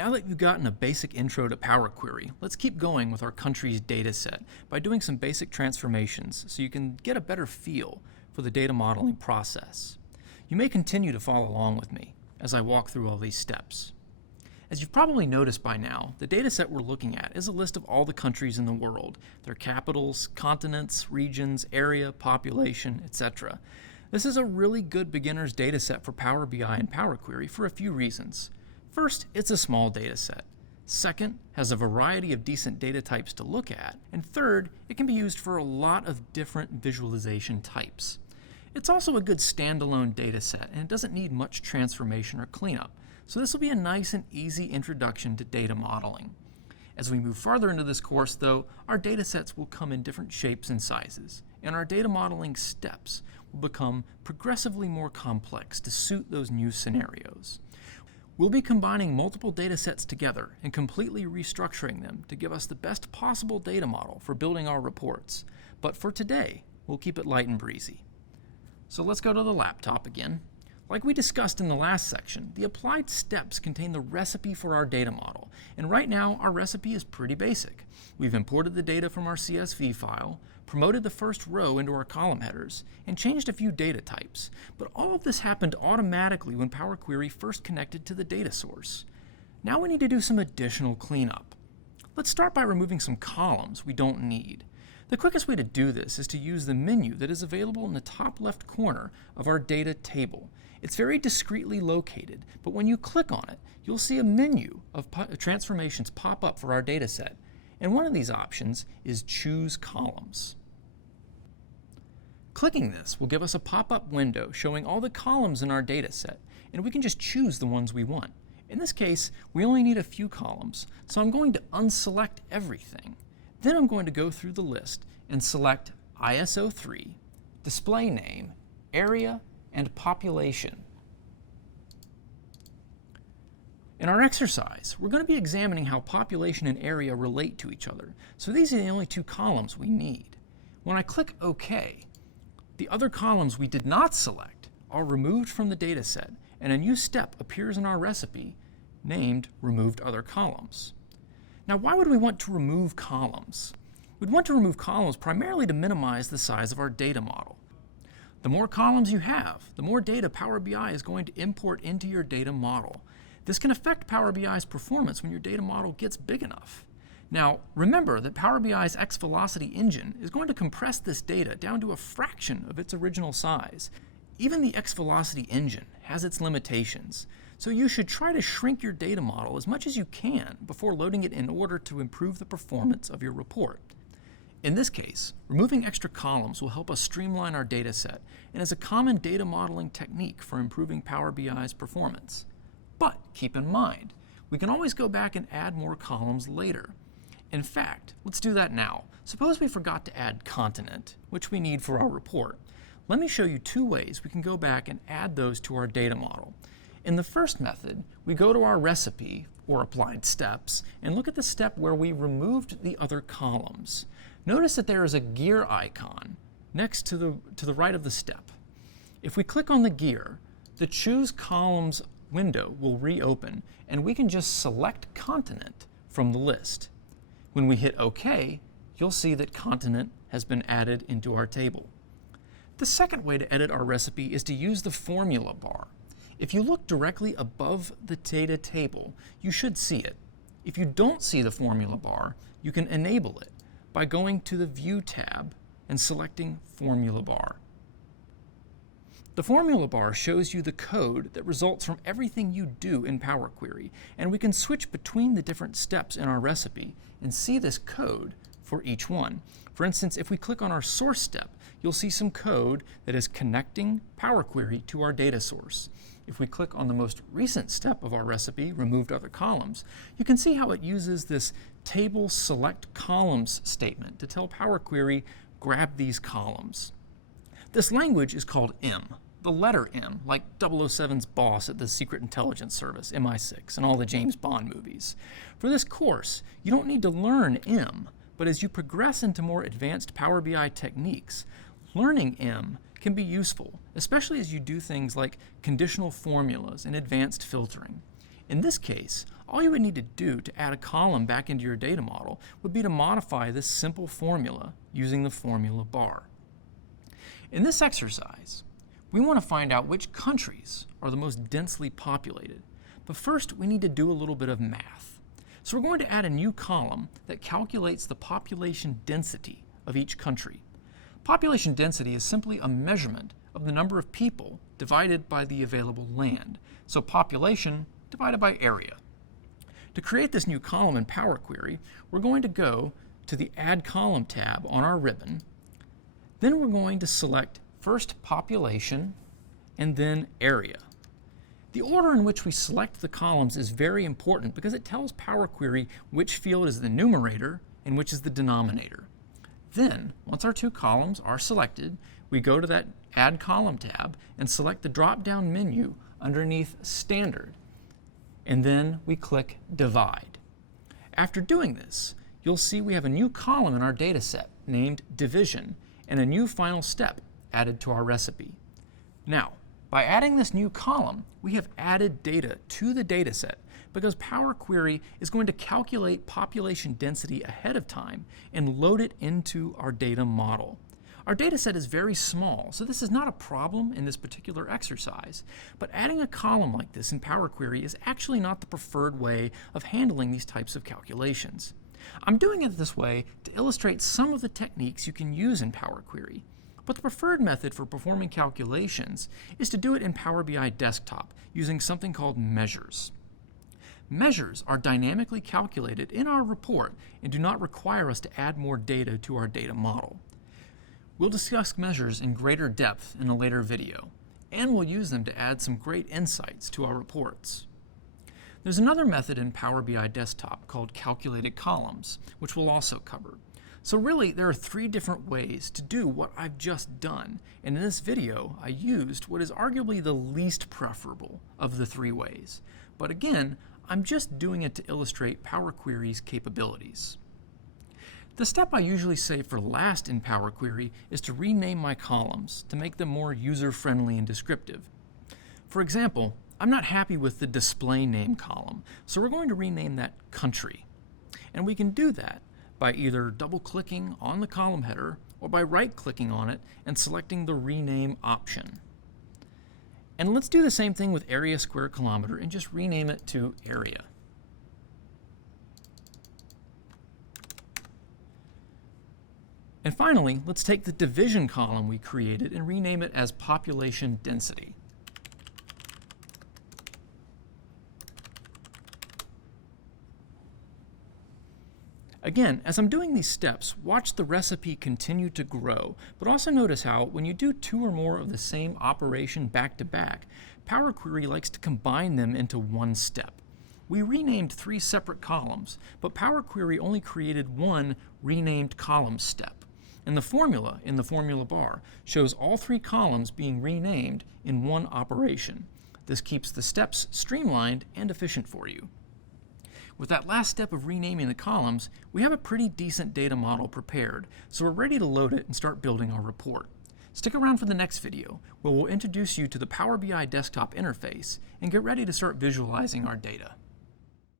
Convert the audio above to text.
Now that you've gotten a basic intro to Power Query, let's keep going with our country's data set by doing some basic transformations so you can get a better feel for the data modeling process. You may continue to follow along with me as I walk through all these steps. As you've probably noticed by now, the data set we're looking at is a list of all the countries in the world, their capitals, continents, regions, area, population, etc. This is a really good beginner's data set for Power BI and Power Query for a few reasons. First, it's a small data set. Second, has a variety of decent data types to look at. And third, it can be used for a lot of different visualization types. It's also a good standalone data set, and it doesn't need much transformation or cleanup. So this will be a nice and easy introduction to data modeling. As we move farther into this course, though, our data sets will come in different shapes and sizes, and our data modeling steps will become progressively more complex to suit those new scenarios. We'll be combining multiple data sets together and completely restructuring them to give us the best possible data model for building our reports. But for today, we'll keep it light and breezy. So let's go to the laptop again. Like we discussed in the last section, the applied steps contain the recipe for our data model. And right now, our recipe is pretty basic. We've imported the data from our CSV file, promoted the first row into our column headers, and changed a few data types. But all of this happened automatically when Power Query first connected to the data source. Now we need to do some additional cleanup. Let's start by removing some columns we don't need. The quickest way to do this is to use the menu that is available in the top left corner of our data table. It's very discreetly located, but when you click on it, you'll see a menu of transformations pop up for our data set. And one of these options is Choose Columns. Clicking this will give us a pop-up window showing all the columns in our data set, and we can just choose the ones we want. In this case, we only need a few columns, so I'm going to unselect everything. Then I'm going to go through the list and select ISO 3, display name, area, and population. In our exercise, we're going to be examining how population and area relate to each other, so these are the only two columns we need. When I click OK, the other columns we did not select are removed from the data set, and a new step appears in our recipe named Removed Other Columns. Now, why would we want to remove columns? We'd want to remove columns primarily to minimize the size of our data model. The more columns you have, the more data Power BI is going to import into your data model. This can affect Power BI's performance when your data model gets big enough. Now, remember that Power BI's XVelocity engine is going to compress this data down to a fraction of its original size. Even the XVelocity engine has its limitations, so you should try to shrink your data model as much as you can before loading it in order to improve the performance of your report. In this case, removing extra columns will help us streamline our data set and is a common data modeling technique for improving Power BI's performance. But keep in mind, we can always go back and add more columns later. In fact, let's do that now. Suppose we forgot to add continent, which we need for our report. Let me show you two ways we can go back and add those to our data model. In the first method, we go to our recipe, or applied steps, and look at the step where we removed the other columns. Notice that there is a gear icon next to the right of the step. If we click on the gear, the Choose Columns window will reopen, and we can just select continent from the list. When we hit OK, you'll see that continent has been added into our table. The second way to edit our recipe is to use the formula bar. If you look directly above the data table, you should see it. If you don't see the formula bar, you can enable it by going to the View tab and selecting Formula Bar. The formula bar shows you the code that results from everything you do in Power Query, and we can switch between the different steps in our recipe and see this code for each one. For instance, if we click on our source step, you'll see some code that is connecting Power Query to our data source. If we click on the most recent step of our recipe, Removed Other Columns, you can see how it uses this Table Select Columns statement to tell Power Query, grab these columns. This language is called M, the letter M, like 007's boss at the Secret Intelligence Service, MI6, and all the James Bond movies. For this course, you don't need to learn M, but as you progress into more advanced Power BI techniques, learning M can be useful, especially as you do things like conditional formulas and advanced filtering. In this case, all you would need to do to add a column back into your data model would be to modify this simple formula using the formula bar. In this exercise, we want to find out which countries are the most densely populated. But first, we need to do a little bit of math. So we're going to add a new column that calculates the population density of each country. Population density is simply a measurement of the number of people divided by the available land. So population divided by area. To create this new column in Power Query, we're going to go to the Add Column tab on our ribbon. Then we're going to select first population and then area. The order in which we select the columns is very important because it tells Power Query which field is the numerator and which is the denominator. Then, once our two columns are selected, we go to that Add Column tab and select the drop-down menu underneath Standard. And then we click Divide. After doing this, you'll see we have a new column in our data set named Division and a new final step added to our recipe. Now, by adding this new column, we have added data to the data set because Power Query is going to calculate population density ahead of time and load it into our data model. Our data set is very small, so this is not a problem in this particular exercise, but adding a column like this in Power Query is actually not the preferred way of handling these types of calculations. I'm doing it this way to illustrate some of the techniques you can use in Power Query, but the preferred method for performing calculations is to do it in Power BI Desktop using something called measures. Measures are dynamically calculated in our report and do not require us to add more data to our data model. We'll discuss measures in greater depth in a later video, and we'll use them to add some great insights to our reports. There's another method in Power BI Desktop called calculated columns, which we'll also cover. So really, there are three different ways to do what I've just done, and in this video, I used what is arguably the least preferable of the three ways. But again, I'm just doing it to illustrate Power Query's capabilities. The step I usually save for last in Power Query is to rename my columns to make them more user-friendly and descriptive. For example, I'm not happy with the display name column, so we're going to rename that country. And we can do that by either double-clicking on the column header or by right-clicking on it and selecting the rename option. And let's do the same thing with area square kilometer and just rename it to area. And finally, let's take the division column we created and rename it as population density. Again, as I'm doing these steps, watch the recipe continue to grow, but also notice how when you do two or more of the same operation back to back, Power Query likes to combine them into one step. We renamed three separate columns, but Power Query only created one renamed column step. And the formula in the formula bar shows all three columns being renamed in one operation. This keeps the steps streamlined and efficient for you. With that last step of renaming the columns, we have a pretty decent data model prepared, so we're ready to load it and start building our report. Stick around for the next video, where we'll introduce you to the Power BI Desktop interface and get ready to start visualizing our data.